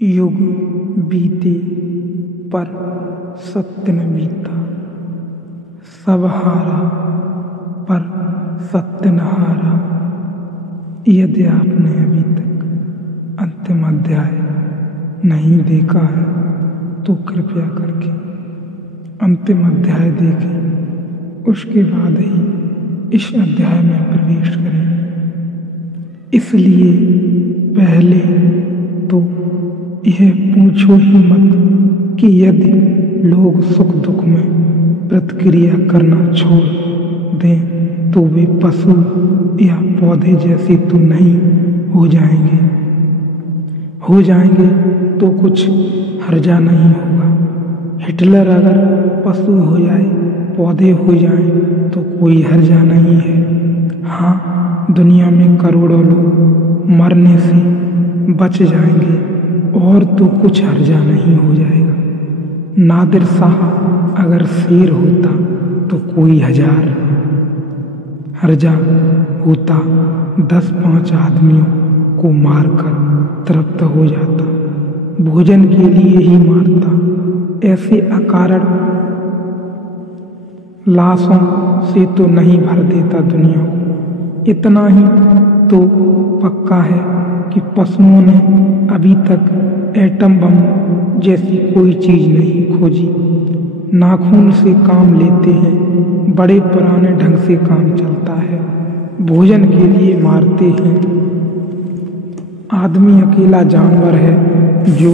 युग बीते पर सत्य न बीता, सब हारा पर सत्य न हारा। यदि आपने अभी तक अंतिम अध्याय नहीं देखा है तो कृपया करके अंतिम अध्याय देखें, उसके बाद ही इस अध्याय में प्रवेश करें। इसलिए पहले तो यह पूछो ही मत कि यदि लोग सुख दुख में प्रतिक्रिया करना छोड़ दें तो वे पशु या पौधे जैसे तो नहीं हो जाएंगे। हो जाएंगे तो कुछ हर्जा नहीं होगा। हिटलर अगर पशु हो जाए, पौधे हो जाए तो कोई हर्जा नहीं है। हाँ, दुनिया में करोड़ों लोग मरने से बच जाएंगे और तो कुछ हर्जा नहीं हो जाएगा। नादिर शाह अगर शेर होता तो कोई हजार हर्जा होता, 10-5 आदमियों को मारकर तृप्त हो जाता, भोजन के लिए ही मारता। ऐसे अकारण लाशों से तो नहीं भर देता दुनिया को। इतना ही तो पक्का है कि पशुओं ने अभी तक एटम बम जैसी कोई चीज नहीं खोजी। नाखून से काम लेते हैं, बड़े पुराने ढंग से काम चलता है। भोजन के लिए मारते हैं। आदमी अकेला जानवर है जो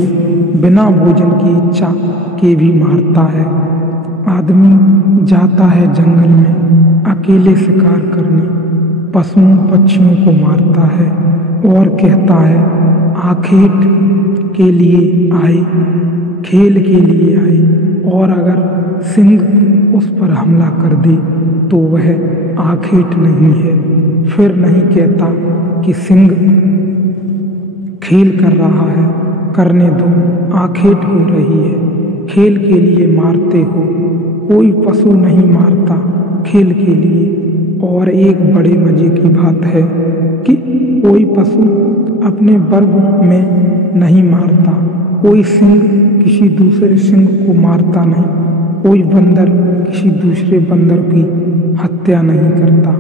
बिना भोजन की इच्छा के भी मारता है। आदमी जाता है जंगल में अकेले शिकार करने, पशुओं पक्षियों को मारता है और कहता है आखेट के लिए आए, खेल के लिए आए। और अगर सिंह उस पर हमला कर दे तो वह आखेट नहीं है। फिर नहीं कहता कि सिंह खेल कर रहा है, करने दो, आखेट हो रही है, खेल के लिए मारते हो। कोई पशु नहीं मारता खेल के लिए। और एक बड़े मजे की बात है कि कोई पशु अपने वर्ग में नहीं मारता। कोई सिंह किसी दूसरे सिंह को मारता नहीं। कोई बंदर किसी दूसरे बंदर की हत्या नहीं करता।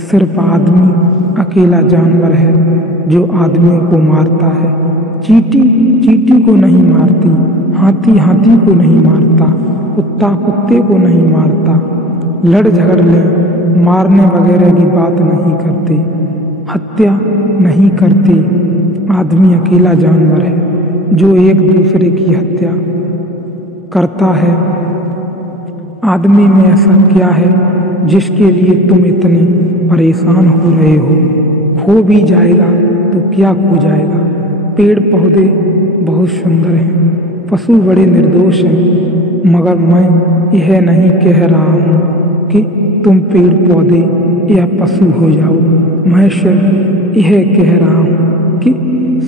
सिर्फ आदमी अकेला जानवर है जो आदमियों को मारता है। चींटी चींटी को नहीं मारती, हाथी हाथी को नहीं मारता, कुत्ता कुत्ते को नहीं मारता। लड़ झगड़ने मारने वगैरह की बात नहीं करते, हत्या नहीं करते। आदमी अकेला जानवर है जो एक दूसरे की हत्या करता है। आदमी में ऐसा क्या है जिसके लिए तुम इतने परेशान हो रहे हो? खो भी जाएगा तो क्या खो जाएगा? पेड़ पौधे बहुत सुंदर हैं, पशु बड़े निर्दोष हैं, मगर मैं यह नहीं कह रहा हूँ कि तुम पेड़ पौधे या पशु हो जाओ। मैं सिर्फ यह कह रहा हूँ कि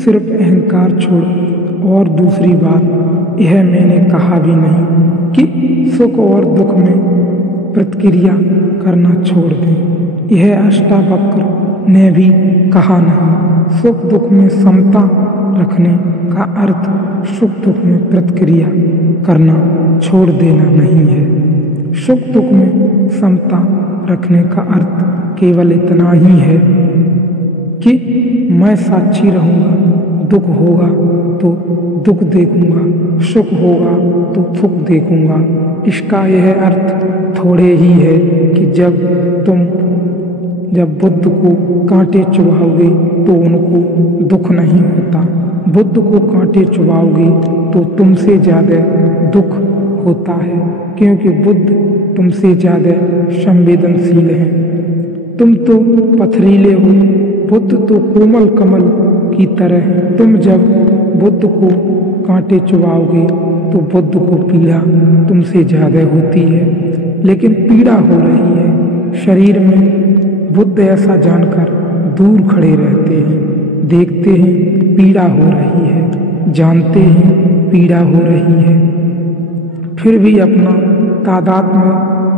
सिर्फ अहंकार छोड़ो। और दूसरी बात, यह मैंने कहा भी नहीं कि सुख और दुख में प्रतिक्रिया करना छोड़ दें। यह अष्टावक्र ने भी कहा नहीं। सुख दुख में समता रखने का अर्थ सुख दुख में प्रतिक्रिया करना छोड़ देना नहीं है। सुख दुख में समता रखने का अर्थ केवल इतना ही है कि मैं साक्षी रहूँगा। दुख होगा तो दुख देखूंगा, सुख होगा तो सुख देखूंगा। इसका यह अर्थ थोड़े ही है कि जब बुद्ध को कांटे चुभाओगे तो उनको दुख नहीं होता। बुद्ध को कांटे चुभाओगे तो तुमसे ज़्यादा दुख होता है, क्योंकि बुद्ध तुमसे ज़्यादा संवेदनशील हैं। तुम तो पथरीले हो, बुद्ध तो कोमल कमल की तरह है। तुम जब बुद्ध को कांटे चुभाओगे तो बुद्ध को पीड़ा तुमसे ज़्यादा होती है। लेकिन पीड़ा हो रही है शरीर में। बुद्ध ऐसा जानकर दूर खड़े रहते हैं, देखते हैं पीड़ा हो रही है, जानते हैं पीड़ा हो रही है, फिर भी अपना तादाद में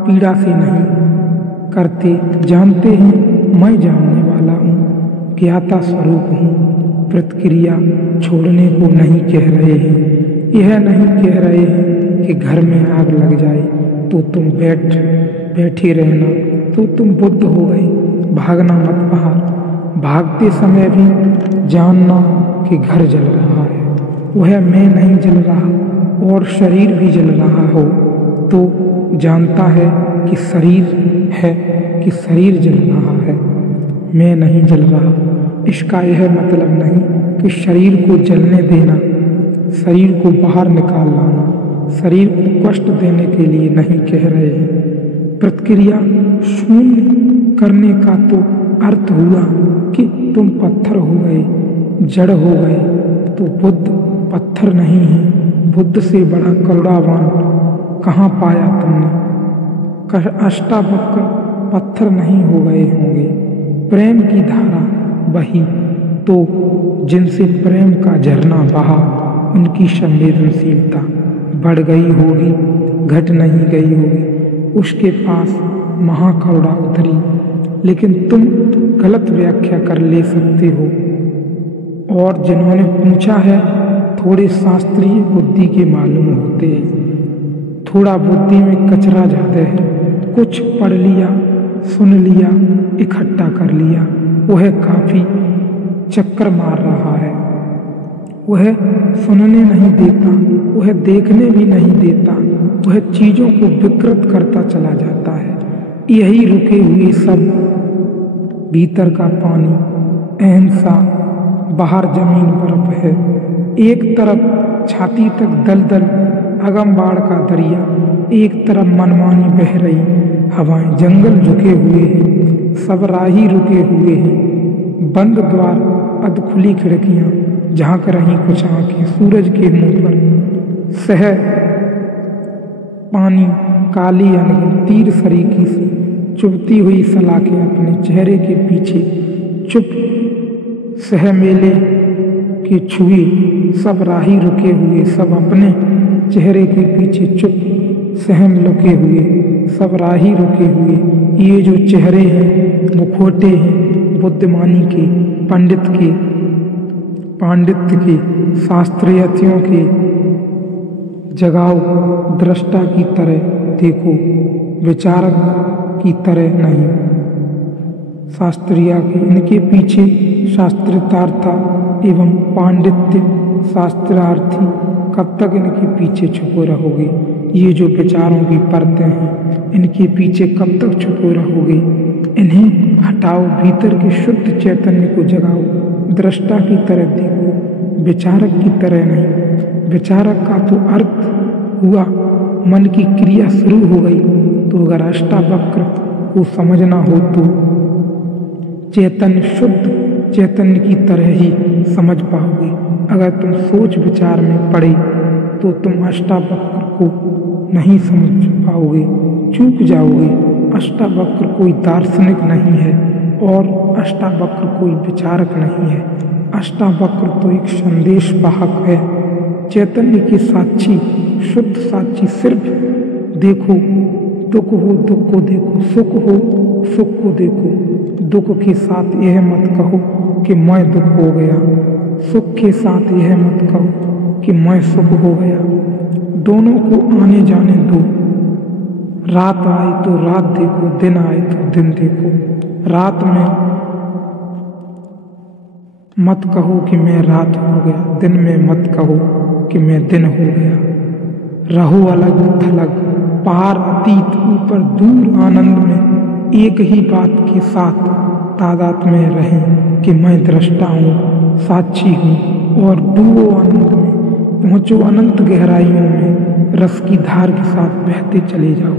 पीड़ा से नहीं करते। जानते हैं मैं जानने वाला हूँ, ज्ञाता स्वरूप हूँ, प्रतिक्रिया छोड़ने को नहीं कह रहे हैं। यह नहीं कह रहे हैं कि घर में आग लग जाए तो तुम बैठे रहना तो तुम बुद्ध हो गए, भागना मत बाहर। भागते समय भी जानना कि घर जल रहा है, वह मैं नहीं जल रहा और शरीर भी जल रहा हो तो जानता है कि शरीर है कि शरीर जल रहा है, मैं नहीं जल रहा। इसका यह मतलब नहीं कि शरीर को जलने देना, शरीर को बाहर निकाल लाना, शरीर को कष्ट देने के लिए नहीं कह रहे हैं। प्रतिक्रिया शून्य करने का तो अर्थ हुआ कि तुम पत्थर हो गए, जड़ हो गए। तो बुद्ध पत्थर नहीं है, बुद्ध से बड़ा करुणावान कहाँ पाया तुमने? अष्टावक्र पत्थर नहीं हो गए होंगे, प्रेम की धारा बही तो जिनसे प्रेम का झरना बहा उनकी संवेदनशीलता बढ़ गई होगी, घट नहीं गई होगी। उसके पास महाकरुणा उतरी, लेकिन तुम गलत व्याख्या कर ले सकते हो। और जिन्होंने पूछा है थोड़े शास्त्रीय बुद्धि के मालूम होते हैं, थोड़ा बुद्धि में कचरा ज़्यादा है, कुछ पढ़ लिया, सुन लिया, इकट्ठा कर लिया, वह काफ़ी चक्कर मार रहा है। वह सुनने नहीं देता, वह देखने भी नहीं देता, वह चीज़ों को विकृत करता चला जाता है। यही रुके हुए सब, भीतर का पानी अहिंसा, बाहर जमीन बर्फ है, एक तरफ छाती तक दलदल अगम बाढ़ का दरिया, एक तरफ मनमानी बह रही हवाएं, जंगल झुके हुए हैं, सब राही रुके हुए हैं, बंद द्वार, अधखुली खिड़कियां, झांक रही कुछ आंखें सूरज के मुंह पर। सह पानी काली अनगिन तीर सरीकी सी चुभती हुई सलाखें अपने चेहरे के पीछे चुप, सह मेले के छुए सब राही रुके हुए, सब अपने चेहरे के पीछे चुप, सहम लुके हुए, सब राही रुके हुए। ये जो चेहरे हैं मुखौटे हैं बुद्धिमानी के, पंडित के, पांडित्य के, शास्त्रीयतियों के। जगाओ, दृष्टा की तरह देखो, विचारक की तरह नहीं। शास्त्रीय के इनके पीछे शास्त्रतार्था एवं पांडित्य शास्त्रार्थी, कब तक इनके पीछे छुपे रहोगे? ये जो विचारों की परतें हैं इनके पीछे कब तक छुपे रहोगे? इन्हें हटाओ, भीतर के शुद्ध चैतन्य को जगाओ, दृष्टा की तरह देखो, विचारक की तरह नहीं। विचारक का तो अर्थ हुआ मन की क्रिया शुरू हो गई। तो अगर अष्टावक्र को समझना हो तो चैतन्य, शुद्ध चैतन्य की तरह ही समझ पाओगे। अगर तुम सोच विचार में पड़े तो तुम अष्टावक्र को नहीं समझ पाओगे, चूक जाओगे। अष्टावक्र कोई दार्शनिक नहीं है और अष्टावक्र कोई विचारक नहीं है। अष्टावक्र तो एक संदेश वाहक है, चैतन्य के साक्षी, शुद्ध साक्षी। सिर्फ देखो, दुख हो दुख को देखो, सुख हो सुख को देखो। दुख के साथ यह मत कहो कि मैं दुख हो गया, सुख के साथ यह मत कहो कि मैं सुख हो गया। दोनों को आने जाने दो। रात आए तो रात देखो, दिन आए तो दिन देखो। रात में मत कहो कि मैं रात हो गया, दिन में मत कहो कि मैं दिन हो गया। रहो अलग थलग, पार अतीत ऊपर दूर, आनंद में एक ही बात के साथ तादाद में रहें कि मैं दृष्टा हूँ, साक्षी हूँ। और डूबो आनंद में, पहुँचो अनंत गहराइयों में, रस की धार के साथ बहते चले जाओ।